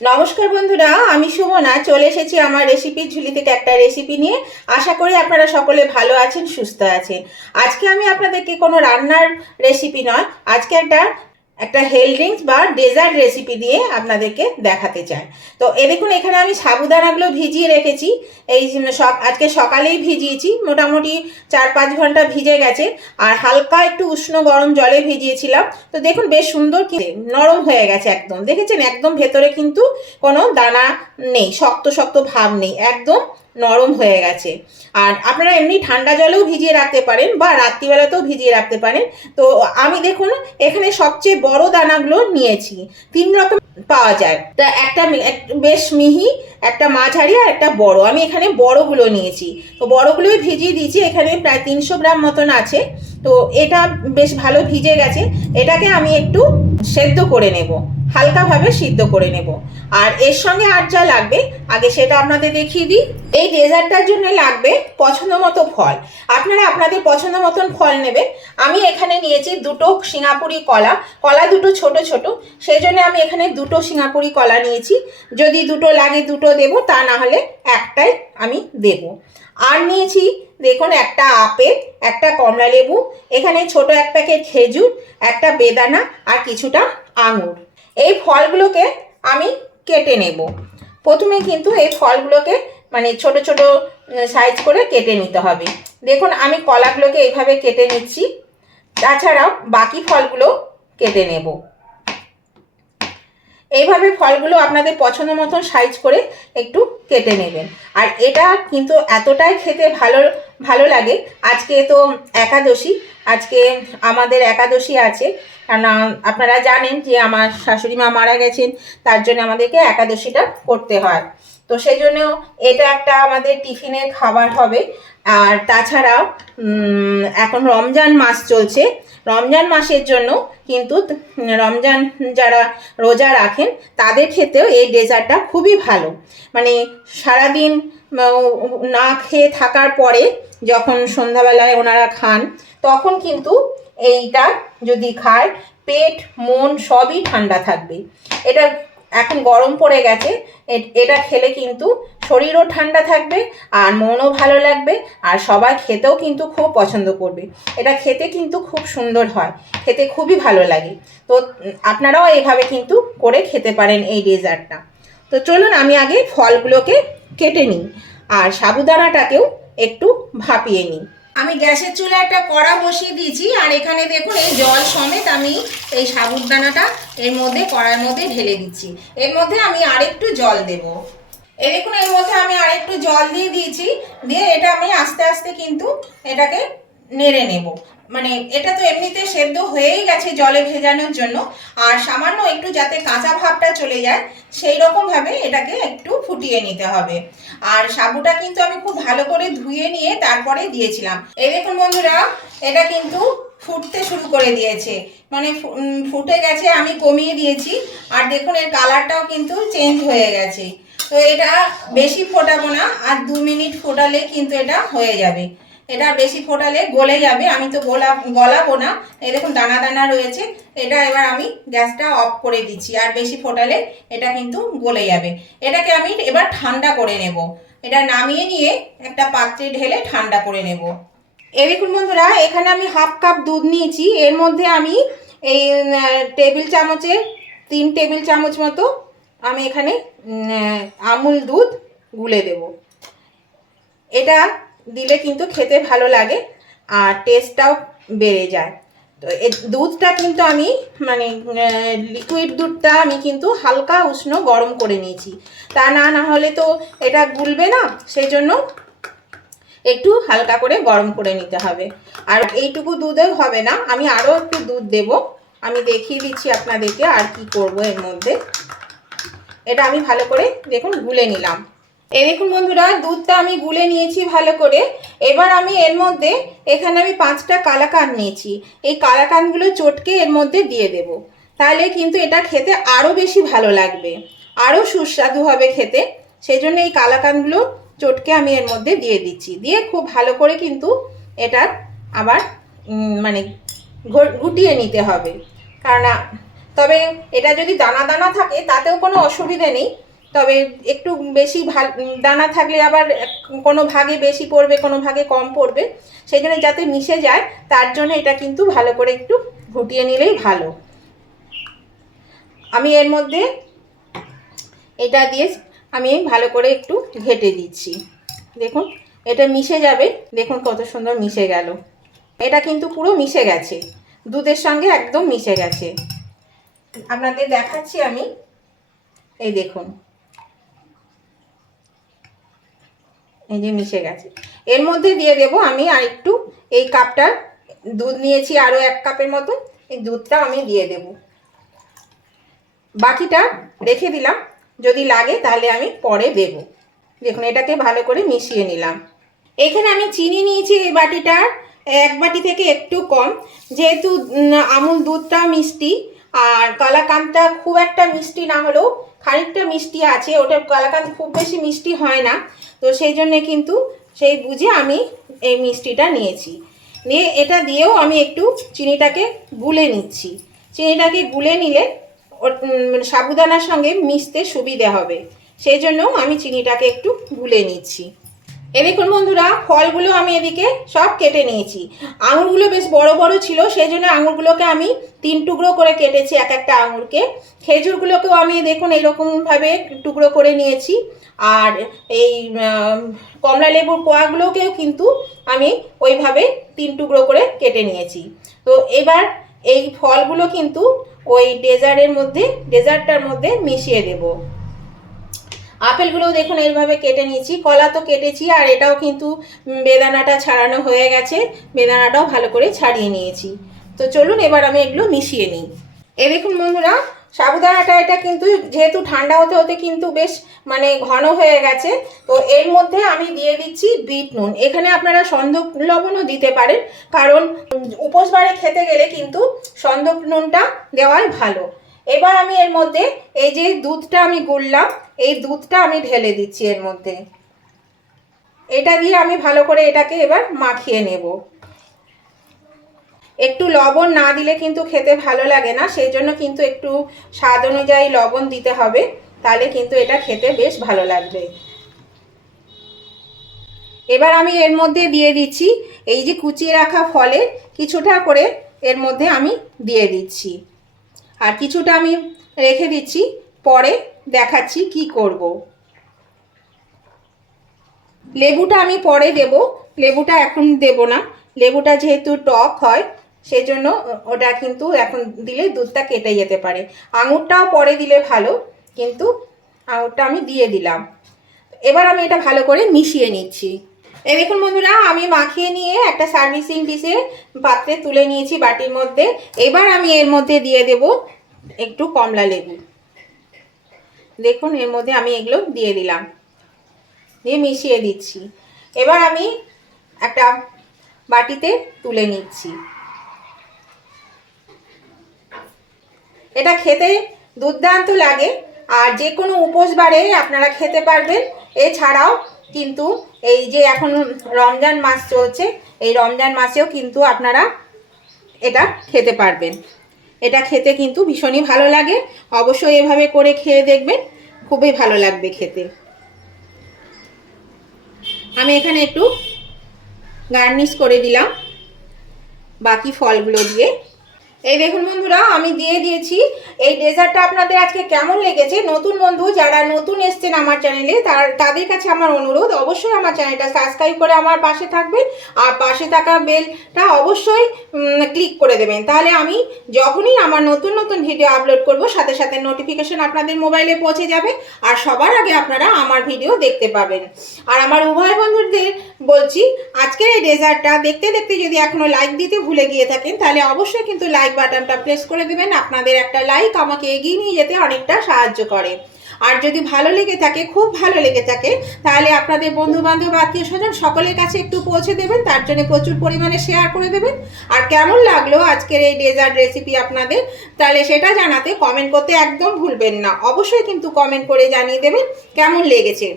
নমস্কার বন্ধুরা, আমি সুমনা চলে এসেছি আমার রেসিপির ঝুলি থেকে একটা রেসিপি নিয়ে। আশা করি আপনারা সকলে ভালো আছেন, সুস্থ আছেন। আজকে আমি আপনাদেরকে কোনো রান্নার রেসিপি নয়, আজকে একটা হেলথ ড্রিঙ্কস বা ডেজার্ট রেসিপি দিয়ে আপনাদেরকে দেখাতে চাই। তো দেখুন, এখানে আমি সাবুদানাগুলো ভিজিয়ে রেখেছি। আজকে সকালেই ভিজিয়েছি, মোটামুটি 4-5 ঘন্টা ভিজে গেছে। আর হালকা একটু উষ্ণ গরম জলে ভিজিয়েছিলাম। তো দেখুন বেশ সুন্দর নরম হয়ে গেছে একদম, দেখেছেন? একদম ভেতরে কিন্তু কোনো দানা নেই, শক্ত শক্ত ভাব নেই, একদম নরম হয়ে গেছে। আর আপনারা এমনি ঠান্ডা জলেও ভিজিয়ে রাখতে পারেন বা রাত্রিবেলাতেও ভিজিয়ে রাখতে পারেন। তো আমি দেখুন এখানে সবচেয়ে বড় দানাগুলো নিয়েছি। 3 রকম পাওয়া যায়, তা একটা বেশ মিহি, একটা মাঝারি আর একটা বড়। আমি এখানে বড়গুলো নিয়েছি। তো বড়গুলোই ভিজিয়ে দিয়েছি, এখানে প্রায় 300 গ্রাম মতন আছে। তো এটা বেশ ভালো ভিজে গেছে। এটাকে আমি একটু সেদ্ধ করে নেব, হালকাভাবে সিদ্ধ করে নেব। আর এর সঙ্গে আর যা লাগবে আগে সেটা আপনাদের দেখিয়ে দিই। এই ডেজার্টটার জন্য লাগবে পছন্দ মতো ফল। আপনারা আপনাদের পছন্দ মতন ফল নেবেন। আমি এখানে নিয়েছি 2টো সিঙ্গাপুরি কলা। কলা দুটো ছোট ছোট, সেই জন্য আমি এখানে 2টো সিঙ্গাপুরি কলা নিয়েছি। যদি 2টো লাগে 2টো দেবো, তা না হলে একটাই আমি দেব। আর নিয়েছি দেখুন একটা আপেল, একটা কমলা লেবু, এখানে ছোট এক প্যাকেট খেজুর, একটা বেদানা আর কিছুটা আঙুর। এই ফলগুলোকে আমি কেটে নেব। প্রথমে কিন্তু এই ফলগুলোকে মানে ছোট ছোট সাইজ করে কেটে নিতে হবে। দেখুন আমি কলাগুলোকে এইভাবে কেটে নিচ্ছি, তাছাড়াও বাকি ফলগুলো কেটে নেব। এইভাবে ফলগুলো আপনাদের পছন্দ মতন সাইজ করে একটু কেটে নেবেন। আর এটা কিন্তু এতটাই খেতে ভালো ভালো লাগে। আজকে তো একাদশী, আজকে আমাদের একাদশী আছে। কারণ আপনারা জানেন যে আমার শাশুড়ি মা মারা গেছেন, তার জন্য আমাদেরকে একাদশীটা করতে হয়। তো সেই জন্য এটা একটা আমাদের টিফিনের খাবার হবে। আর তাছাড়াও এখন রমজান মাস চলছে। রমজান মাসের জন্য কিন্তু রমজান যারা রোজা রাখেন তাদের ক্ষেত্রেও এই ডেজার্টটা খুবই ভালো। মানে সারাদিন না খেয়ে থাকার পরে যখন সন্ধ্যাবেলায় ওনারা খান, তখন কিন্তু এইটা যদি খায় পেট মন সবই ঠান্ডা থাকবে। এটা এখন গরম পড়ে গেছে, এটা খেলে কিন্তু শরীরও ঠান্ডা থাকবে আর মনও ভালো লাগবে, আর সবাই খেতেও কিন্তু খুব পছন্দ করবে। এটা খেতে কিন্তু খুব সুন্দর হয়, খেতে খুবই ভালো লাগে। তো আপনারাও এইভাবে কিন্তু করে খেতে পারেন এই ডেজার্টটা। তো চলুন আমি আগে ফলগুলোকে কেটে নিই আর সাবুদানাটাকেও একটু ভাপিয়ে নিই। আমি গ্যাসের চুলায় একটা কড়া বসিয়ে দিয়েছি, আর এখানে দেখুন এই জল সমেত আমি এই সাবুদানাটা এর মধ্যে কড়ার মধ্যে ঢেলে দিচ্ছি। এর মধ্যে আমি আরেকটু জল দেব। এই দেখুন এর মধ্যে আমি আরেকটু জল দিয়ে দিয়েছি, দিয়ে এটা আমি আস্তে আস্তে কিন্তু এটাকে নেড়ে নেব। মানে এটা তো এমনিতে সেদ্ধ হয়েই গেছে জলে ভেজানোর জন্য, আর সামান্য একটু যাতে কাঁচা ভাবটা চলে যায় সেই রকম ভাবে এটাকে একটু ফুটিয়ে নিতে হবে। আর সাবুটা কিন্তু আমি খুব ভালো করে ধুয়ে নিয়ে তারপরে দিয়েছিলাম। এই দেখুন বন্ধুরা, এটা কিন্তু ফুটতে শুরু করে দিয়েছে, মানে ফুটে গেছে, আমি কমিয়ে দিয়েছি। আর দেখুন এর কালারটাও কিন্তু চেঞ্জ হয়ে গেছে। তো এটা বেশি ফোটাবো না, আর 2 মিনিট ফোটালে কিন্তু এটা হয়ে যাবে। এটা বেশি ফোটালে গলে যাবে, আমি তো গলাবো না। এই দেখুন দানা দানা রয়েছে। এটা এবার আমি গ্যাসটা অফ করে দিচ্ছি, আর বেশি ফোটালে এটা কিন্তু গলে যাবে। এটাকে আমি এবার ঠান্ডা করে নেব। এটা নামিয়ে নিয়ে একটা পাত্রে ঢেলে ঠান্ডা করে নেব। এই দেখুন বন্ধুরা, এখানে আমি 1/2 কাপ দুধ নিয়েছি। এর মধ্যে আমি এই টেবিল চামচের 3 টেবিল চামচ মতো আমি এখানে আমুল দুধ গুলে দেব। এটা দিলে কিন্তু খেতে ভালো লাগে আর টেস্টটাও বেড়ে যায়। তো এই দুধটা কিন্তু আমি মানে লিকুইড দুধটা আমি কিন্তু হালকা উষ্ণ গরম করে নিয়েছি, তা না হলে তো এটা গুলবে না, সেই জন্য একটু হালকা করে গরম করে নিতে হবে। আর এইটুকু দুধেও হবে না, আমি আরও একটু দুধ দেব। আমি দেখিয়ে দিচ্ছি আপনাদেরকে আর কি করব এর মধ্যে। এটা আমি ভালো করে দেখুন গুলে নিলাম। এই দেখুন বন্ধুরা, দুধটা আমি গুলে নিয়েছি ভালো করে। এবার আমি এর মধ্যে এখানে আমি 5টা কালাকাঁদ নিয়েছি। এই কালাকাঁদগুলো চটকে এর মধ্যে দিয়ে দেব, তাহলে কিন্তু এটা খেতে আরও বেশি ভালো লাগবে, আরও সুস্বাদু হবে খেতে। সেই জন্য এই কালাকাঁদগুলো চটকে আমি এর মধ্যে দিয়ে দিচ্ছি, দিয়ে খুব ভালো করে কিন্তু এটা আবার মানে গুটিয়ে নিতে হবে। কারণ তবে এটা যদি দানা দানা থাকে তাতেও কোনো অসুবিধে নেই, তবে একটু বেশি দানা থাকলে আবার কোনো ভাগে বেশি পড়বে, কোনো ভাগে কম পড়বে, সেই জন্য যাতে মিশে যায় তার জন্য এটা কিন্তু ভালো করে একটু ঘুটিয়ে নিলেই ভালো। আমি এর মধ্যে এটা দিয়ে আমি ভালো করে একটু ঘেটে দিচ্ছি। দেখুন এটা মিশে যাবে, দেখুন কত সুন্দর মিশে গেল। এটা কিন্তু পুরো মিশে গেছে, দুধের সঙ্গে একদম মিশে গেছে। আপনাদের দেখাচ্ছি আমি, এই দেখুন এই যে মিশে গেছে। এর মধ্যে দিয়ে দেব আমি আর একটু, এই কাপটা দুধ নিয়েছি আরও 1 কাপের মতো, এই দুধটা আমি দিয়ে দেব। বাকিটা রেখে দিলাম, যদি লাগে তাহলে আমি পরে দেব। দেখুন এটাকে ভালো করে মিশিয়ে নিলাম। এখানে আমি চিনি নিয়েছি এই বাটিটার 1 বাটি থেকে একটু কম, যেহেতু আমুল দুধটা মিষ্টি আর কালাকাঁদটা খুব একটা মিষ্টি না হলেও খানিকটা মিষ্টি আছে, ওটা কালাকাঁদ খুব বেশি মিষ্টি হয় না, তো সেই জন্যে কিন্তু সেই বুঝে আমি এই মিষ্টিটা নিয়েছি। নিয়ে এটা দিয়েও আমি একটু চিনিটাকে গুলে নিচ্ছি। চিনিটাকে গুলে নিলে সাবুদানার সঙ্গে মিশতে সুবিধে হবে, সেই জন্য আমি চিনিটাকে একটু গুলে নিচ্ছি। দেখুন বন্ধুরা, ফলগুলো আমি এদিকে সব কেটে নিয়েছি। আঙুরগুলো বেশ বড় বড় ছিল, সেই জন্য আঙুরগুলোকে আমি 3 টুকরো করে কেটেছি এক একটা আঙুরকে। খেজুরগুলোকেও আমি দেখুন এইরকমভাবে টুকরো করে নিয়েছি। আর এই কমলা লেবুর কোয়াগুলোকেও কিন্তু আমি ওইভাবে 3 টুকরো করে কেটে নিয়েছি। তো এবার এই ফলগুলো কিন্তু ওই ডেজার্টটার মধ্যে মিশিয়ে দেবো। আপেলগুলোও দেখুন এইভাবে কেটে নিয়েছি, কলা তো কেটেছি, আর এটাও কিন্তু বেদানাটা ছাড়ানো হয়ে গেছে, বেদানাটাও ভালো করে ছাড়িয়ে নিয়েছি। তো চলুন এবার আমি এগুলো মিশিয়ে নিই। দেখুন বন্ধুরা, সাবুদানাটা এটা কিন্তু যেহেতু ঠান্ডা হতে হতে কিন্তু বেশ মানে ঘন হয়ে গেছে, তো এর মধ্যে আমি দিয়ে দিচ্ছি বিট নুন। এখানে আপনারা সন্দক লবণও দিতে পারেন, কারণ উপোসবারে খেতে গেলে কিন্তু সন্দক নুনটা দেওয়াই ভালো। এবার আমি এর মধ্যে এই যে দুধটা আমি গুললাম, এই দুধটা আমি ঢেলে দিচ্ছি এর মধ্যে। এটা দিয়ে আমি ভালো করে এটাকে এবার মাখিয়ে নেব। একটু লবণ না দিলে কিন্তু খেতে ভালো লাগে না, সেই জন্য কিন্তু একটু স্বাদ অনুযায়ী লবণ দিতে হবে, তাহলে কিন্তু এটা খেতে বেশ ভালো লাগবে। এবার আমি এর মধ্যে দিয়ে দিচ্ছি এই যে কুচিয়ে রাখা ফলের কিছুটা করে এর মধ্যে আমি দিয়ে দিচ্ছি, আর কিছুটা আমি রেখে দিচ্ছি, পরে দেখাচ্ছি কি করব। লেবুটা আমি পরে দেব, লেবুটা এখন দেব না, লেবুটা যেহেতু টক হয় সেই জন্য ওটা কিন্তু এখন দিলে দুধটা কেটে যেতে পারে। আঙুরটাও পরে দিলে ভালো, কিন্তু আঙুরটা আমি দিয়ে দিলাম। এবার আমি এটা ভালো করে মিশিয়ে নিচ্ছি। দেখুন বন্ধুরা, আমি মাখিয়ে নিয়ে একটা সার্ভিসিং ডিশে পাত্রে তুলে নিয়েছি বাটির মধ্যে। এবার আমি এর মধ্যে দিয়ে দেব একটু কমলা লেবু। দেখুন এর মধ্যে আমি এগুলো দিয়ে দিলাম, দিয়ে মিশিয়ে দিচ্ছি। এবার আমি একটা বাটিতে তুলে নিচ্ছি। এটা খেতে দুর্দান্ত লাগে, আর যে কোনো উপোসবারে আপনারা খেতে পারবেন। এছাড়াও কিন্তু এই যে এখন রমজান মাস চলছে, এই রমজান মাসেও কিন্তু আপনারা এটা খেতে পারবেন। এটা খেতে কিন্তু ভীষণই ভালো লাগে, অবশ্যই এভাবে করে খেয়ে দেখবেন, খুবই ভালো লাগবে খেতে। আমি এখানে একটু গার্নিশ করে দিলাম বাকি ফলগুলো দিয়ে। দেখুন বন্ধুরা, আমি দিয়ে দিয়েছি। এই ডেজার্টটা আপনাদের আজকে কেমন লেগেছে? নতুন বন্ধু যারা নতুন এসছেন আমার চ্যানেলে, তাদের কাছে আমার অনুরোধ, অবশ্যই আমার চ্যানেলটা সাবস্ক্রাইব করে আমার পাশে থাকবেন, আর পাশে থাকা বেলটা অবশ্যই ক্লিক করে দেবেন, তাহলে আমি যখনই আমার নতুন নতুন ভিডিও আপলোড করব সাথে সাথে নোটিফিকেশন আপনাদের মোবাইলে পৌঁছে যাবে, আর সবার আগে আপনারা আমার ভিডিও দেখতে পাবেন। আর আমার উভয় বন্ধুদের বলছি, আজকের এই ডেজার্টটা দেখতে দেখতে যদি এখনো লাইক দিতে ভুলে গিয়ে থাকেন, তাহলে অবশ্যই কিন্তু লাইক বাটনটা প্রেস করে দেবেন। আপনাদের একটা লাইক আমাকে এগিয়ে নিয়ে যেতে অনেকটা সাহায্য করে। আর যদি ভালো লেগে থাকে, খুব ভালো লেগে থাকে, তাহলে আপনাদের বন্ধু বান্ধব আত্মীয় স্বজন সকলের কাছে একটু পৌঁছে দেবেন, তার জন্য প্রচুর পরিমাণে শেয়ার করে দেবেন। আর কেমন লাগলো আজকের এই ডেজার্ট রেসিপি আপনাদের, তাহলে সেটা জানাতে কমেন্ট করতে একদম ভুলবেন না। অবশ্যই কিন্তু কমেন্ট করে জানিয়ে দেবেন কেমন লেগেছে।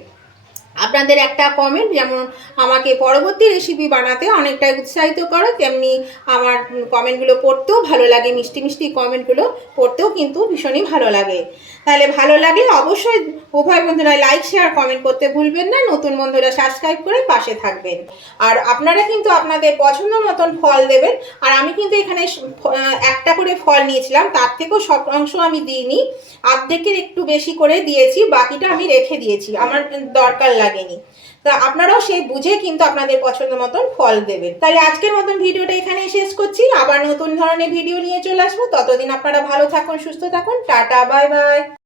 আপনাদের একটা কমেন্ট যেমন আমাকে পরবর্তী রেসিপি বানাতে অনেকটাই উৎসাহিত করে, তেমনি আমার কমেন্টগুলো পড়তেও ভালো লাগে, মিষ্টি মিষ্টি কমেন্টগুলো পড়তেও কিন্তু ভীষণই ভালো লাগে। তাহলে ভালো লাগলে অবশ্যই উভয় বন্ধুরা লাইক শেয়ার কমেন্ট করতে ভুলবেন না, নতুন বন্ধুরা সাবস্ক্রাইব করে পাশে থাকবেন। আর আপনারা কিন্তু আপনাদের পছন্দ মতন ফল দেবেন। আর আমি কিন্তু এখানে একটা করে ফল নিয়েছিলাম, তার থেকেও সব অংশ আমি দিইনি, অর্ধেকের একটু বেশি করে দিয়েছি, বাকিটা আমি রেখে দিয়েছি, আমার দরকার লাগেনি। তা আপনারাও সেই বুঝে কিন্তু আপনাদের পছন্দ মতন ফল দেবেন। তাহলে আজকের মতন ভিডিওটা এখানেই শেষ করছি, আবার নতুন ধরনের ভিডিও নিয়ে চলে আসবো। ততদিন আপনারা ভালো থাকুন, সুস্থ থাকুন, টাটা, বাই বাই।